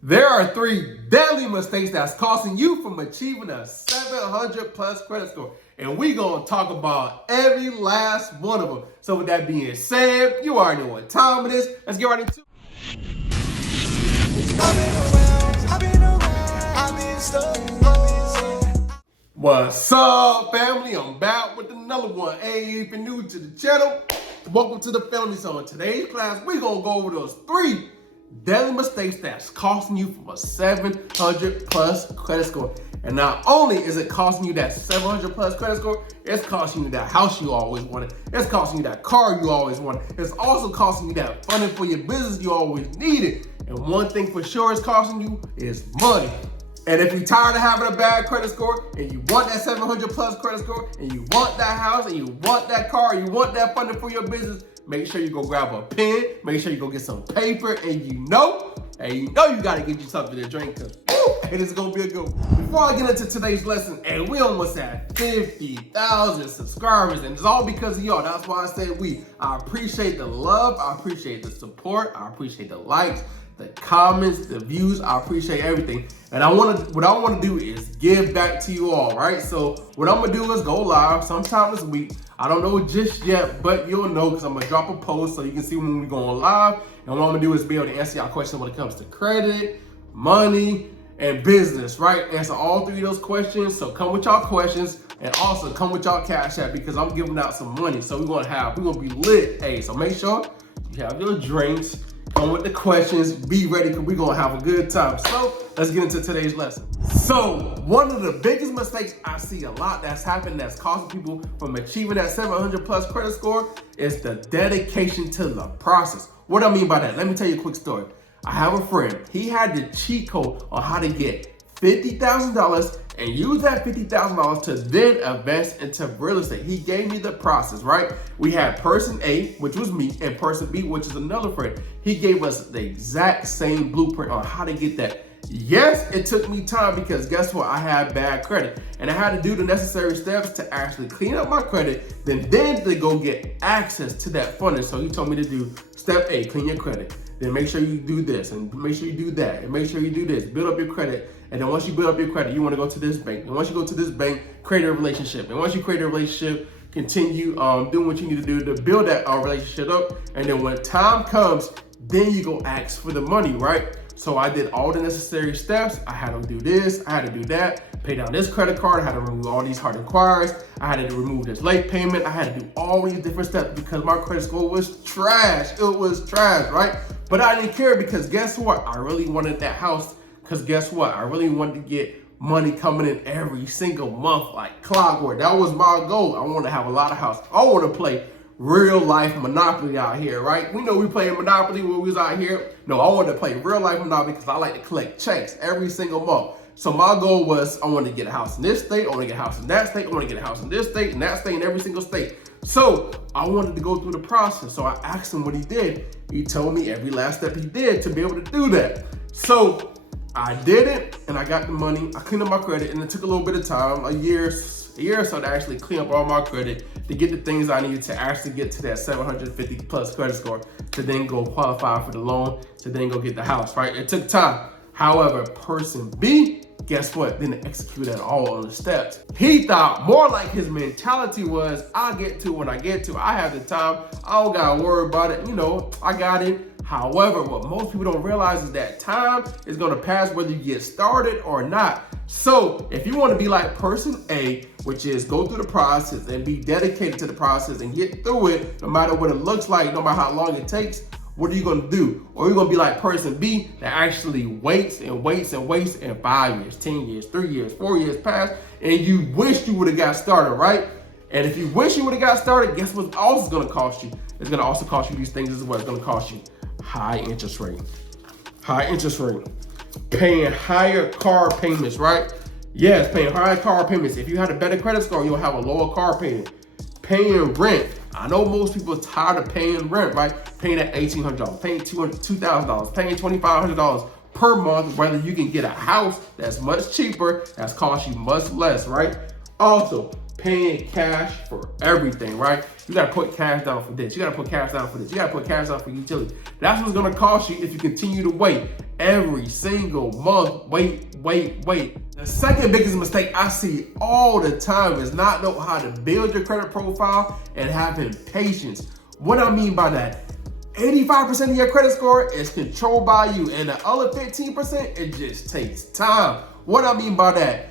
There are 3 deadly mistakes that's costing you from achieving a 700 plus credit score. And we gonna talk about every last one of them. So with that being said, you already know what time it is. Let's get right into it. What's up, family? I'm back with another one. Hey, if you're new to the channel, welcome to the family. So in today's class, we're gonna go over those 3 deadly mistakes that's costing you from a 700 plus credit score. And not only is it costing you that 700 plus credit score, it's costing you that house you always wanted. It's costing you that car you always wanted. It's also costing you that funding for your business you always needed. And one thing for sure it's costing you is money. And if you're tired of having a bad credit score and you want that 700 plus credit score and you want that house and you want that car, you want that funding for your business, make sure you go grab a pen, make sure you go get some paper, and you know you gotta get you something to drink, because it is gonna be a good one. Before I get into today's lesson, and we almost at 50,000 subscribers, and it's all because of y'all. That's why I said we. I appreciate the love, I appreciate the support, I appreciate the likes, the comments, the views. I appreciate everything. And what I want to do is give back to you all, right? So what I'm gonna do is go live sometime this week. I don't know just yet, but you'll know because I'm gonna drop a post so you can see when we're going live. And what I'm gonna do is be able to answer y'all questions when it comes to credit, money, and business, right? Answer all 3 of those questions. So come with y'all questions and also come with y'all cash app, because I'm giving out some money. So we're gonna be lit. Hey, so make sure you have your drinks. Come with the questions, be ready, because we're gonna have a good time. So let's get into today's lesson. So one of the biggest mistakes I see a lot that's happening that's causing people from achieving that 700 plus credit score is the dedication to the process. What do I mean by that? Let me tell you a quick story. I have a friend, he had the cheat code on how to get $50,000 and use that $50,000 to then invest into real estate. He gave me the process, right? We had person A, which was me, and person B, which is another friend. He gave us the exact same blueprint on how to get that. Yes, it took me time because guess what? I had bad credit and I had to do the necessary steps to actually clean up my credit, then to go get access to that funding. So he told me to do step A, clean your credit. Then make sure you do this and make sure you do that and make sure you do this, build up your credit. And then once you build up your credit, you want to go to this bank. And once you go to this bank, create a relationship. And once you create a relationship, continue doing what you need to do to build that relationship up. And then when time comes, then you go ask for the money, right? So I did all the necessary steps. I had to do this, I had to do that, pay down this credit card, I had to remove all these hard inquiries, I had to remove this late payment, I had to do all these different steps because my credit score was trash. It was trash, right? But I didn't care because guess what? I really wanted that house, because guess what? I really wanted to get money coming in every single month like clockwork. That was my goal. I want to have a lot of house. I want to play real life Monopoly out here, right? We know we playing Monopoly when we was out here. No, I wanted to play real life Monopoly because I like to collect checks every single month. So my goal was I wanted to get a house in this state, I want to get a house in that state, I want to get a house in this state, and that state, in every single state. So I wanted to go through the process. So I asked him what he did. He told me every last step he did to be able to do that. So I did it and I got the money. I cleaned up my credit, and it took a little bit of time, a year or so, to actually clean up all my credit, to get the things I needed to actually get to that 750 plus credit score, to then go qualify for the loan, to then go get the house, right? It took time. However, person B, guess what? Didn't execute at all on the steps. He thought more like his mentality was, I'll get to when I get to. I have the time. I don't gotta worry about it. I got it. However, what most people don't realize is that time is gonna pass whether you get started or not. So if you wanna be like person A, which is go through the process and be dedicated to the process and get through it, no matter what it looks like, no matter how long it takes, what are you gonna do? Or are you gonna be like person B that actually waits and waits and waits, and 5 years, 10 years, 3 years, 4 years pass, and you wish you would've got started, right? And if you wish you would've got started, guess what's also gonna cost you? It's gonna also cost you these things as well. It's gonna cost you high interest rate, paying higher car payments, right? Yes, paying higher car payments. If you had a better credit score, you'll have a lower car payment. Paying rent. I know most people are tired of paying rent, right? Paying that $1,800, paying $2,000, paying $2,500 per month, whether you can get a house that's much cheaper, that's cost you much less, right? Also, paying cash for everything, right? You gotta put cash down for this. You gotta put cash down for this. You gotta put cash down for utilities. That's what's gonna cost you if you continue to wait. every single month. Wait. The second biggest mistake I see all the time is not know how to build your credit profile and having patience. What I mean by that, 85% of your credit score is controlled by you, and the other 15%, it just takes time. What I mean by that,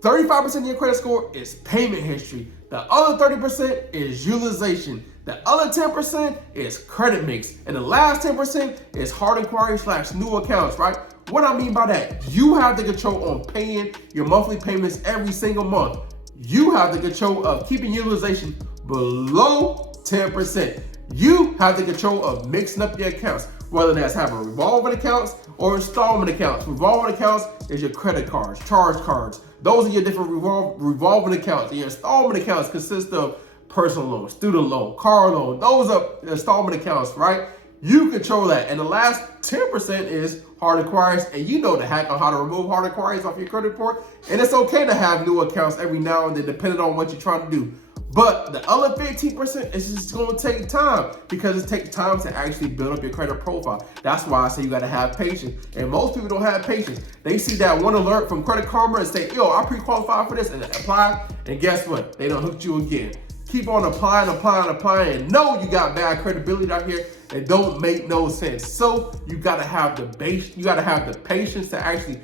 35% of your credit score is payment history. The other 30% is utilization. The other 10% is credit mix. And the last 10% is hard inquiry / new accounts, right? What I mean by that, you have the control on paying your monthly payments every single month. You have the control of keeping utilization below 10%. You have the control of mixing up your accounts, whether that's having revolving accounts or installment accounts. Revolving accounts is your credit cards, charge cards. Those are your different revolving accounts. And your installment accounts consist of personal loan, student loan, car loan. Those are installment accounts, right? You control that. And the last 10% is hard inquiries. And you know the hack on how to remove hard inquiries off your credit report. And it's okay to have new accounts every now and then, depending on what you're trying to do. But the other 15% is just going to take time, because it takes time to actually build up your credit profile. That's why I say you got to have patience. And most people don't have patience. They see that one alert from Credit Karma and say, yo, I pre-qualified for this, and apply. And guess what? They done hooked you again. Keep on applying, and know you got bad credibility out here. It don't make no sense. So you got to have the base. You got to have the patience to actually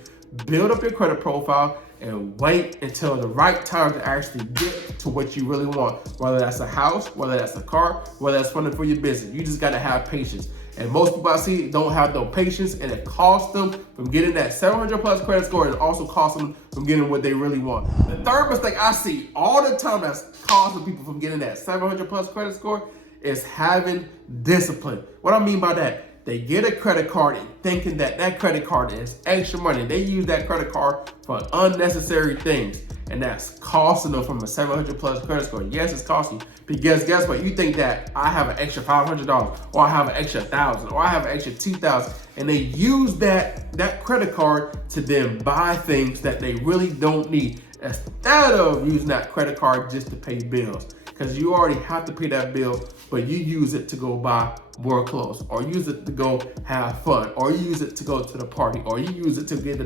build up your credit profile and wait until the right time to actually get to what you really want. Whether that's a house, whether that's a car, whether that's funding for your business. You just gotta have patience. And most people I see don't have no patience, and it costs them from getting that 700 plus credit score, and also costs them from getting what they really want. The third mistake I see all the time that's causing people from getting that 700 plus credit score is having discipline. What I mean by that, they get a credit card and thinking that that credit card is extra money. They use that credit card for unnecessary things, and that's costing them from a 700 plus credit score. Yes, it's costing you, because guess what? You think that I have an extra $500, or I have an extra $1,000, or I have an extra $2,000, and they use that credit card to then buy things that they really don't need, instead of using that credit card just to pay bills. Because you already have to pay that bill, but you use it to go buy more clothes, or use it to go have fun, or you use it to go to the party, or you use it to get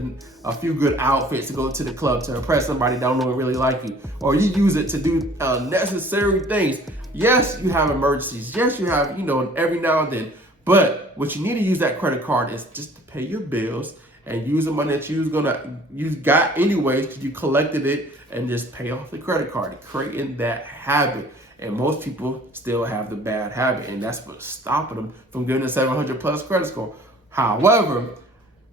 a few good outfits to go to the club to impress somebody that don't know really like you, or you use it to do necessary things. Yes, you have emergencies. Yes, you have, every now and then. But what you need to use that credit card is just to pay your bills, and use the money that you got anyways, because you collected it, and just pay off the credit card, creating that habit. And most people still have the bad habit, and that's what's stopping them from getting a 700 plus credit score. However,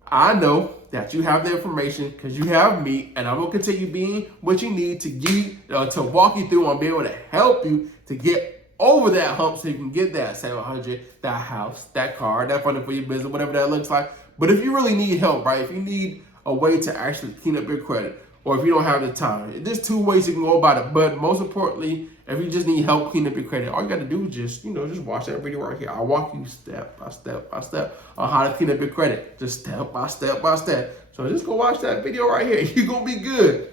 I know that you have the information, because you have me, and I'm gonna continue being what you need to walk you through and be able to help you to get over that hump, so you can get that 700, that house, that car, that funding for your business, whatever that looks like. But if you really need help, right? If you need a way to actually clean up your credit, or if you don't have the time, there's two ways you can go about it. But most importantly, if you just need help cleaning up your credit, all you got to do is just watch that video right here. I'll walk you step by step on how to clean up your credit, just step by step. So just go watch that video right here. You're going to be good.